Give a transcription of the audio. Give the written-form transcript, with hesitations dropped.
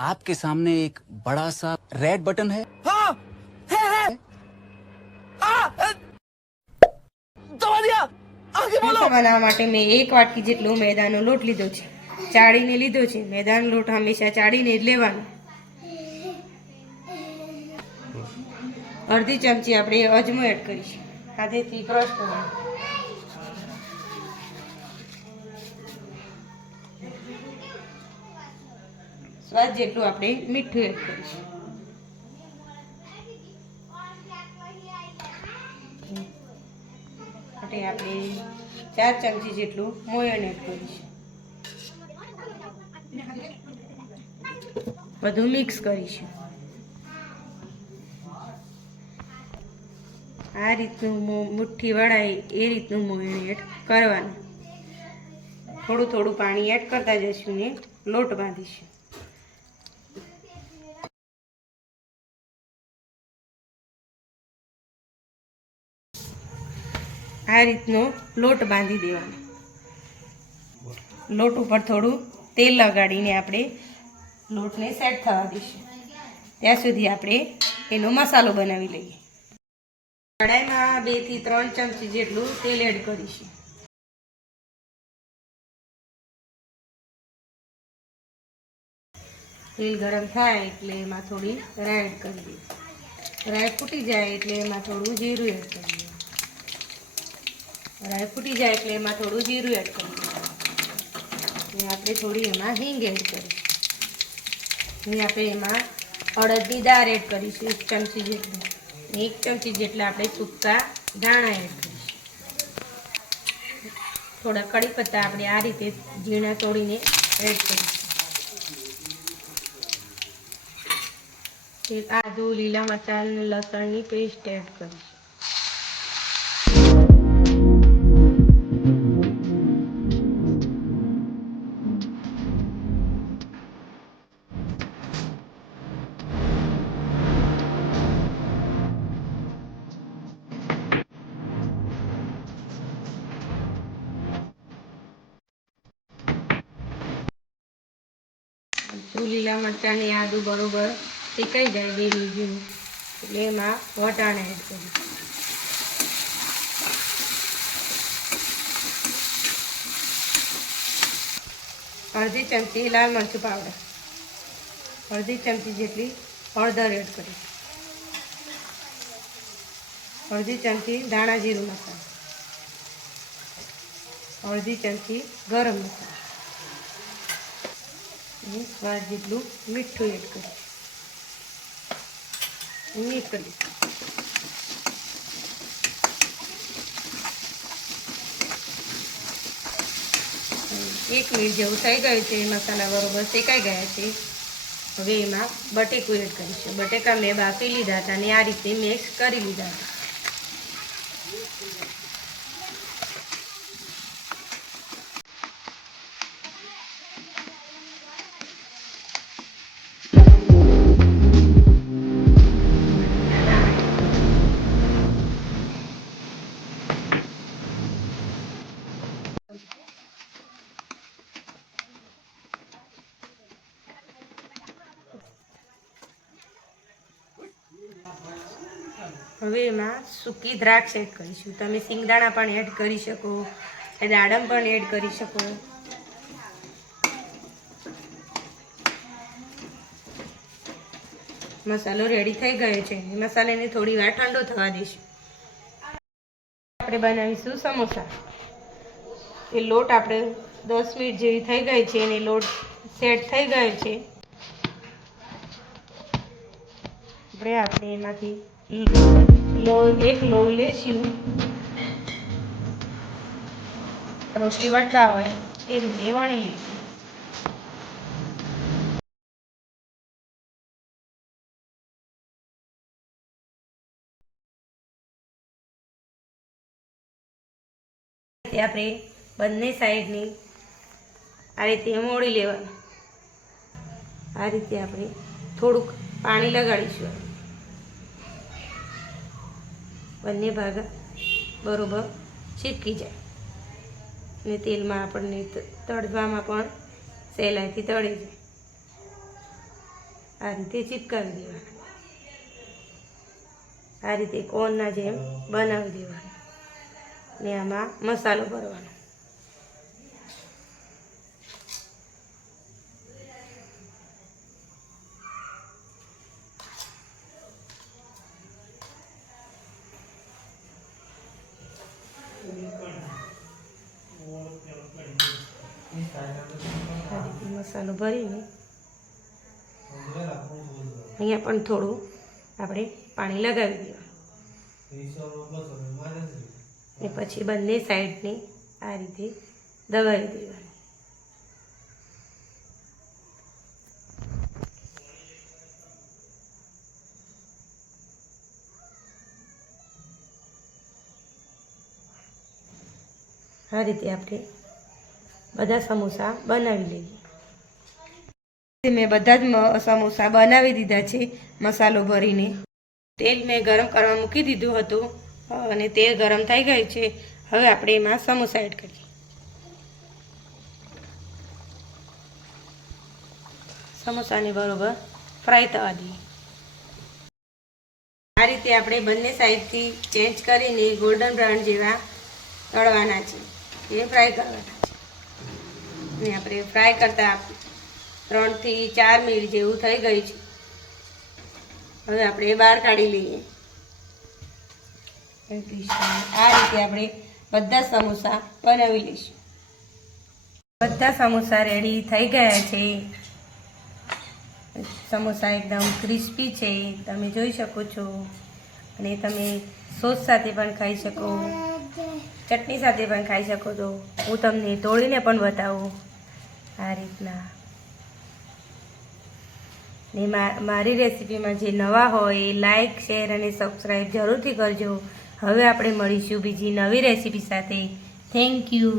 आपके सामने एक बड़ा सा रेड बटन है। हाँ, है। दबा दिया। आगे बोलो। ઢોસા બનાવવા માટે મેં 1 વાટકી જેટલો મેદાનો લોટ લીધો છે, ચાળીને લીધો છે। મેદાનો લોટ હંમેશા ચાળીને જ લેવાનો। અડધી ચમચી આપણે અજમો એડ કરીશું, હાથેથી ક્રશ કરવાનો। સ્વાદ જેટલું આપણે મીઠું એડ કરીશું। આપણે 4 ચમચી જેટલું મોયણ એડ કરીશું। બધું મિક્સ કરીશું। આ રીતનું મુઠ્ઠી વળાય એ રીતનું મોયણ એડ કરવાનું। થોડું થોડું પાણી એડ કરતા જઈશું ને લોટ બાંધીશું। આ રીતનો લોટ બાંધી દેવાનો। લોટ ઉપર થોડું તેલ લગાડીને આપણે લોટને સેટ થવા દઈશું। ત્યાં સુધી આપણે એનો મસાલો બનાવી લઈએ। કઢાઈમાં 2 થી 3 ચમચી જેટલું તેલ એડ કરીશું। તેલ ગરમ થાય એટલે એમાં થોડી રાઈ એડ કરી દઈએ। રાઈ ફૂટી જાય એટલે એમાં થોડું જીરું એડ કરી દઈએ। રાઈ ફૂટી જાય એટલે એમાં થોડું જીરું એડ કરી દઈએ। આપણે થોડી એમાં હિંગ એડ કરીશું। આપણે એમાં અડદની દાળ એડ કરીશું 1 ચમચી જેટલી। 1 ચમચી જેટલા આપણે સૂકા ધાણા એડ કરીશું। થોડા કડી પત્તા આપણે આ રીતે ઝીણા તોડીને એડ કરીશું। આદુ, લીલા મરચાં અને લસણની પેસ્ટ એડ કરીશું। લીલા મરચાં ને આદુ બરોબર શેકાઈ જાય ધીમે ધીમે એટલે એમાં વટાણા એડ કરીશું। અડધી ચમચી લાલ મરચું પાવડર, અડધી ચમચી જેટલી હળદર એડ કરીશું। અડધી ચમચી ધાણા જીરું મસાલો, અડધી ચમચી ગરમ મસાલો, સ્વાદ જેટલું મીઠું એડ કરીશું। મિક્સ કરીશું। 1 મિનિટ જેવું થઈ ગયું છે। મસાલા બરોબર શેકાઈ ગયા છે। હવે એમાં બટેકું એડ કરીશું। બટેકા મેં બાફી લીધા હતા અને આ રીતે મિક્સ કરી લીધા હતા। હવે એમાં સૂકી દ્રાક્ષ એડ કરીશું। તમે સિંગદાણા પણ એડ કરી શકો, દાડમ પણ એડ કરી શકો। મસાલો રેડી થઈ ગયો છે। મસાલાને થોડી વાર ઠંડો થવા દઈશું। આપણે બનાવીશું સમોસા। એ લોટ આપણે 10 મિનિટ જેવી થઈ ગઈ છે અને લોટ સેટ થઈ ગયો છે। આપણે એમાંથી એક લોઈ લઈશું। રોટલી વણતા હોય એ રીતે વણી લઈશું। આપણે બંને સાઈડની આ રીતે મોડી લેવાનું। આ રીતે આપણે થોડુંક પાણી લગાડીશું। બંને ભાગ બરોબર ચીપકી જાય અને તેલમાં આપણને તળવામાં પણ સહેલાઈથી તળી જાય। આ રીતે ચીપકાવી દેવાના. આ રીતે કોનના જેમ બનાવી દેવાનું ને આમાં મસાલો ભરવાનો. આ રીતે મસાલો ભરીને અહીંયા પણ થોડું આપણે પાણી લગાવી દેવાનું ને પછી બંને સાઈડને આ રીતે દબાવી દેવાનું. આ રીતે આપણે બધા સમોસા બનાવી લઈએ. મેં બધા જ સમોસા બનાવી દીધા છે મસાલો ભરીને. તેલ મેં ગરમ કરવા મૂકી દીધું હતું અને તેલ ગરમ થઈ ગયું છે. હવે આપણે એમાં સમોસા એડ કરીએ. સમોસાને બરોબર ફ્રાય થવા દઈએ. આ રીતે આપણે બંને સાઈડથી ચેન્જ કરીને ગોલ્ડન બ્રાઉન જેવા તળવાના છે, એ ફ્રાય કરવાના છે. ને આપણે ફ્રાય કરતાં 3 થી 4 મિનિટ જેવું થઈ ગયું છે. હવે આપણે બહાર કાઢી લઈએ. આ રીતે આપણે બધા સમોસા બનાવી લઈશું. બધા સમોસા રેડી થઈ ગયા છે. સમોસા એકદમ ક્રિસ્પી છે, તમે જોઈ શકો છો. અને તમે સોસ સાથે પણ ખાઈ શકો, ચટણી સાથે પણ ખાઈ શકો છો. હું તમને તોડીને પણ બતાવું આ રીતના. ને મારી રેસીપીમાં જે નવા હોય એ લાઈક, શેર અને સબસ્ક્રાઈબ જરૂરથી કરજો. હવે આપણે મળીશું બીજી નવી રેસીપી સાથે. Thank you.